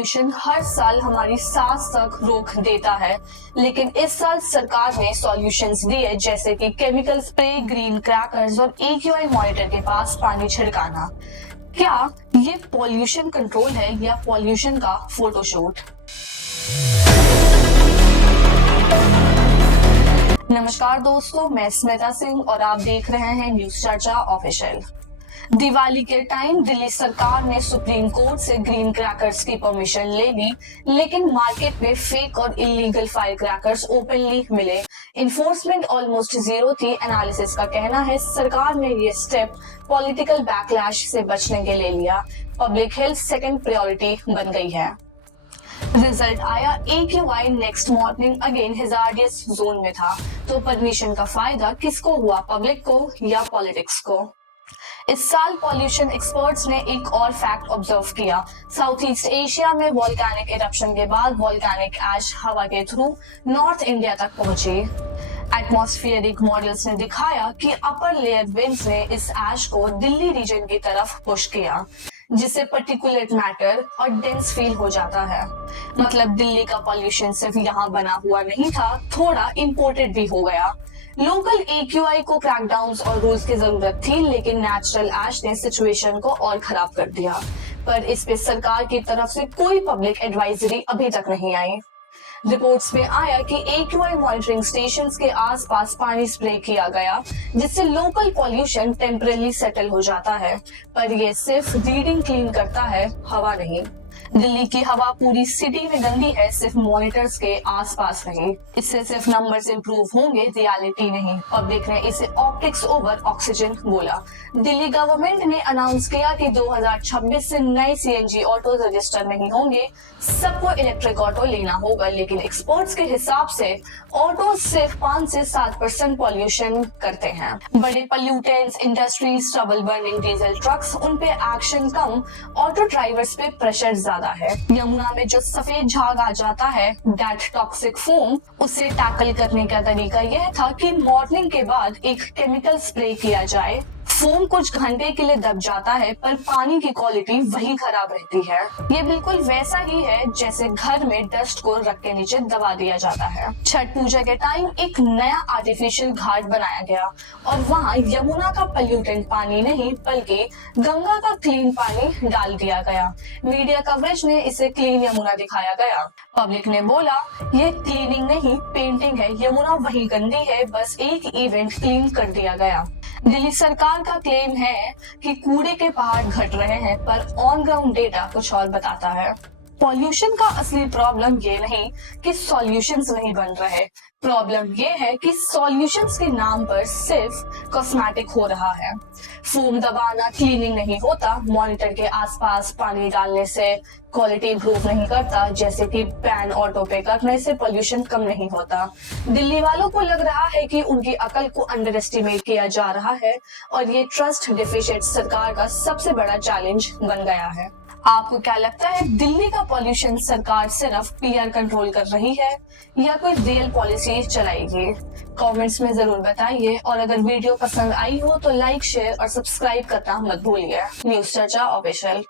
Pollution हर साल हमारी सांस तक रोक देता है, लेकिन इस साल सरकार ने सॉल्यूशंस दिए, जैसे कि केमिकल स्प्रे, ग्रीन क्रैकर्स और AQI मॉनिटर के पास पानी छिड़काना। क्या ये पॉल्यूशन कंट्रोल है या पॉल्यूशन का फोटोशूट? नमस्कार दोस्तों, मैं स्मिता सिंह और आप देख रहे हैं न्यूज चर्चा ऑफिशियल। दिवाली के टाइम दिल्ली सरकार ने सुप्रीम कोर्ट से ग्रीन क्रैकर्स की परमिशन ले ली, लेकिन मार्केट में फेक और इलीगल फायर क्रैकर्स ओपनली मिले। इन्फोर्समेंट ऑलमोस्ट जीरो थी। एनालिसिस का कहना है सरकार ने ये स्टेप पॉलिटिकल बैकलैश से बचने के लिए लिया। पब्लिक हेल्थ सेकंड प्रायोरिटी बन गई है। रिजल्ट आया, AQI next morning again hazardous zone में था। तो परमिशन का फायदा किसको हुआ, पब्लिक को या पॉलिटिक्स को? इस साल पॉल्यूशन एक्सपर्ट्स ने एक और फैक्ट ऑब्जर्व किया। साउथ ईस्ट एशिया में वोल्केनिक इरप्शन के बाद वोल्केनिक ऐश हवा के थ्रू नॉर्थ इंडिया तक पहुंची। एटमॉस्फेरिक मॉडल्स ने दिखाया कि अपर लेयर विंड्स ने इस ऐश को दिल्ली रीजन की तरफ पुश किया, जिससे पर्टिकुलेट मैटर और डेंस फील हो जाता है। मतलब दिल्ली का पॉल्यूशन सिर्फ यहाँ बना हुआ नहीं था, थोड़ा इंपोर्टेड भी हो गया। लोकल AQI को क्रैकडाउन्स और रूल्स की जरूरत थी, लेकिन नेचुरल ऐश ने सिचुएशन को और खराब कर दिया। पर इस पे सरकार की तरफ से कोई पब्लिक एडवाइजरी अभी तक नहीं आई। रिपोर्ट्स में आया कि AQI मॉनिटरिंग स्टेशंस के आसपास पानी स्प्रे किया गया, जिससे लोकल पॉल्यूशन टेम्परेली सेटल हो जाता है, पर यह सिर्फ रीडिंग क्लीन करता है, हवा नहीं। दिल्ली की हवा पूरी सिटी में गंदी है, सिर्फ मॉनिटर्स के आसपास नहीं। इससे सिर्फ नंबर्स इंप्रूव होंगे, रियलिटी नहीं। पब्लिक ने इसे ऑप्टिक्स ओवर ऑक्सीजन बोला। दिल्ली गवर्नमेंट ने अनाउंस किया कि 2026 से नए CNG ऑटो रजिस्टर नहीं होंगे, सबको इलेक्ट्रिक ऑटो लेना होगा। लेकिन एक्सपर्ट्स के हिसाब से ऑटो सिर्फ 5 से 7% पॉल्यूशन करते हैं। बड़े pollutants, industries, trouble burning diesel trucks, उन पे एक्शन कम, ऑटो ड्राइवर्स पे प्रेशर ज्यादा है। यमुना में जो सफेद झाग आ जाता है, दैट टॉक्सिक फोम, उसे टैकल करने का तरीका यह था कि मॉर्निंग के बाद एक केमिकल स्प्रे किया जाए। फोम कुछ घंटे के लिए दब जाता है, पर पानी की क्वालिटी वही खराब रहती है। ये बिल्कुल वैसा ही है जैसे घर में डस्ट को रख के नीचे दबा दिया जाता है। छठ पूजा के टाइम एक नया आर्टिफिशियल घाट बनाया गया और वहाँ यमुना का पॉल्यूटेंट पानी नहीं, बल्कि गंगा का क्लीन पानी डाल दिया गया। मीडिया कवरेज ने इसे क्लीन यमुना दिखाया गया। पब्लिक ने बोला ये क्लीनिंग नहीं, पेंटिंग है, यमुना वही गंदी है, बस एक इवेंट क्लीन कर दिया गया। दिल्ली सरकार का क्लेम है कि कूड़े के पहाड़ घट रहे हैं, पर ऑन ग्राउंड डेटा कुछ और बताता है। पॉल्यूशन का असली प्रॉब्लम ये नहीं कि सॉल्यूशंस नहीं बन रहे, प्रॉब्लम ये है कि सॉल्यूशंस के नाम पर सिर्फ कॉस्मेटिक हो रहा है। फोम दबाना क्लीनिंग नहीं होता, मॉनिटर के आसपास पानी डालने से क्वालिटी इंप्रूव नहीं करता, जैसे कि बैन ऑटो पे करने से पोल्यूशन कम नहीं होता। दिल्ली वालों को लग रहा है कि उनकी अकल को अंडर एस्टिमेट किया जा रहा है और ये ट्रस्ट डिफिशिएंट सरकार का सबसे बड़ा चैलेंज बन गया है। आपको क्या लगता है, दिल्ली का पॉल्यूशन सरकार सिर्फ PR कंट्रोल कर रही है या कोई रियल पॉलिसी चलाएगी? कमेंट्स में जरूर बताइए और अगर वीडियो पसंद आई हो तो लाइक, शेयर और सब्सक्राइब करना मत भूलिए। न्यूज चर्चा ऑफिशियल।